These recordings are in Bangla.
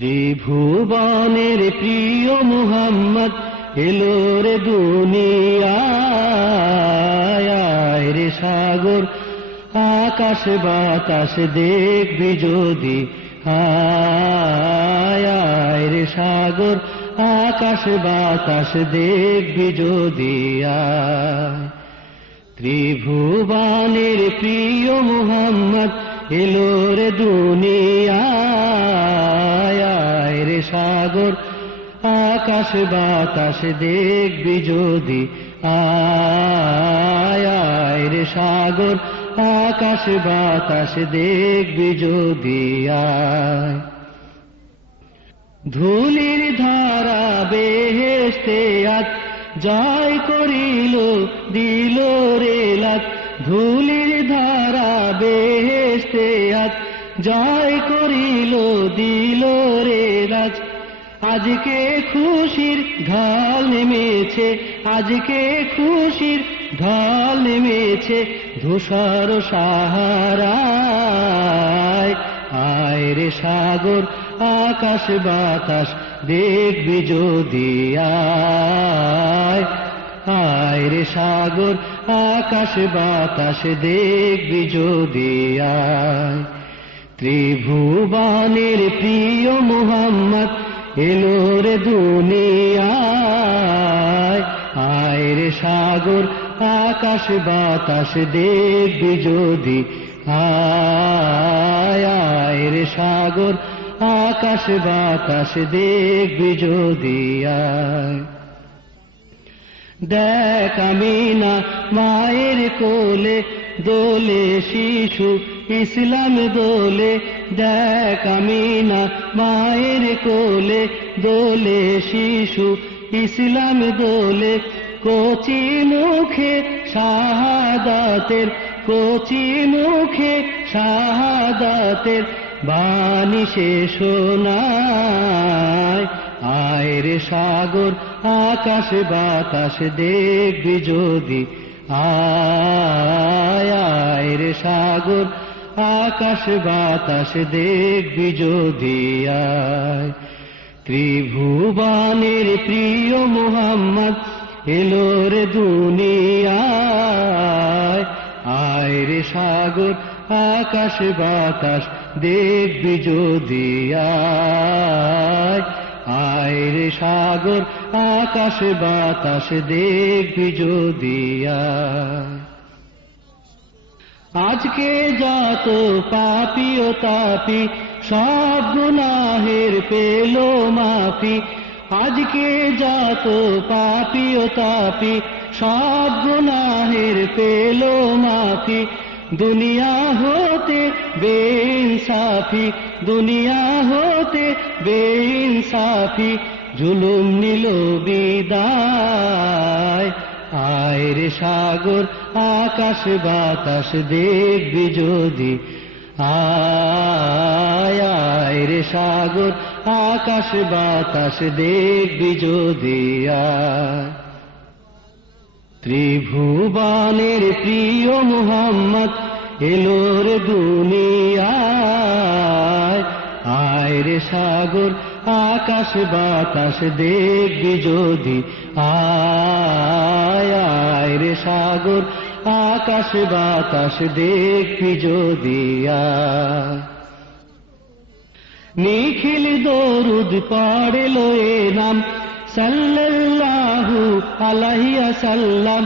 ত্রিভুবনের প্রিয় মুহাম্মদ এলো রে দুনিয়ায় রে সাগর আকাশ বাতাস দেখবি যদি আয় রে সাগর আকাশ বাতাস দেখবি যদি ত্রিভুবনের প্রিয় মুহাম্মদ এলো রে দুনিয়ায় রে সাগর আকাশ বাতাস দেখবি যদি আয় রে সাগর আকাশ বাতাস দেখবি যদি ধুলির ধারা বেহেশতে আজ জয় করিল দিল রে লাত ধুলির ধারা বেহেশতে আজ জয় করিল দিল রে রাজ আজকে খুশির ঢল নেমেছে আজকে খুশির ঢল নেমেছে ধূসর সাহারায় আয় রে সাগর আকাশ বাতাস দেখবি যদি আয় রে সাগর আকাশ বাতাস দেখবি যদি ত্রিভুবনের প্রিয় মুহাম্মদ এলো রে দুনিয়ায় আয় রে সাগর আকাশ বাতাস দেখবি যদি আয় রে সাগর আকাশ বাতাস দেখবি যদি দেখ আমিনা মায়ের কোলে দোলে শিশু ইসলাম দোলে দেখ আমিনা মায়ের কোলে দোলে শিশু ইসলাম দোলে কচি মুখে শাহাদাতের কচি মুখে শাহাদাতের বাণী সে শোনায় আয় রে সাগর আকাশ বাতাস দেখবি যদি আয় রে সাগর আকাশ বাতাস দেখবি যদি ত্রিভুবনের প্রিয় মুহাম্মদ এলো রে দুনিয়ায় আয় রে সাগর আকাশ বাতাস দেখবি যদি আয় রে সাগর আকাশ বাতাস দেখবি যদি আজকে যত পাপী ও তাপী সব গুনাহের পেল মাফি আজকে যত পাপী ও তাপী সব গুনাহের পেল মাফি দুনিয়া হতে বেইনসাফি দুনিয়া হতে বেইনসাফি জুলুম নিল বিদায় আয় রে সাগর আকাশ বাতাস দেখবি যদি আয় রে সাগর আকাশ বাতাস দেখবি যদি ত্রিভুবনের প্রিয় মুহাম্মদ এলো রে দুনিয়ায় আয় রে সাগর আকাশ বাতাস দেখবি যদি আয় রে সাগর আকাশ বাতাস দেখবি যদি নিখিল দরুদ পড়ল এ নাম সাল্লাল্লাহু আলাইহি ওয়াসাল্লাম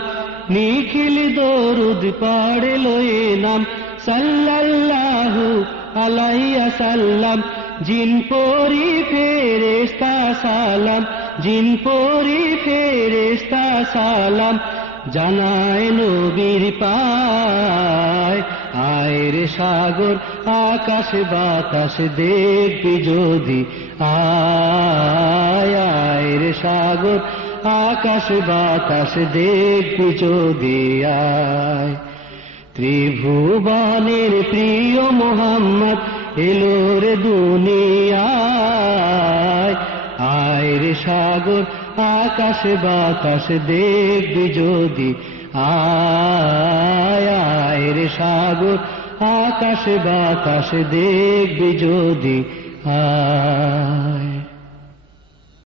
নিখিল দরুদ পড়ল এ নাম সাল্লাল্লাহু আলাইহি ওয়াসাল্লাম জিন পরি ফেরেশতা সালাম জিন পরি ফেরেশতা সালাম জানায় নবীর পায় আয় রে সাগর আকাশ বাতাস দেখবি যদি আয় রে সাগর আকাশ বাতাস দেখবি যদি ত্রিভুবনের প্রিয় মুহাম্মদ এলো রে দুনিয়ায় আয় রে সাগর আকাশ বাতাস দেখবি যদি আয় রে সাগর আকাশ বাতাস দেখবি যদি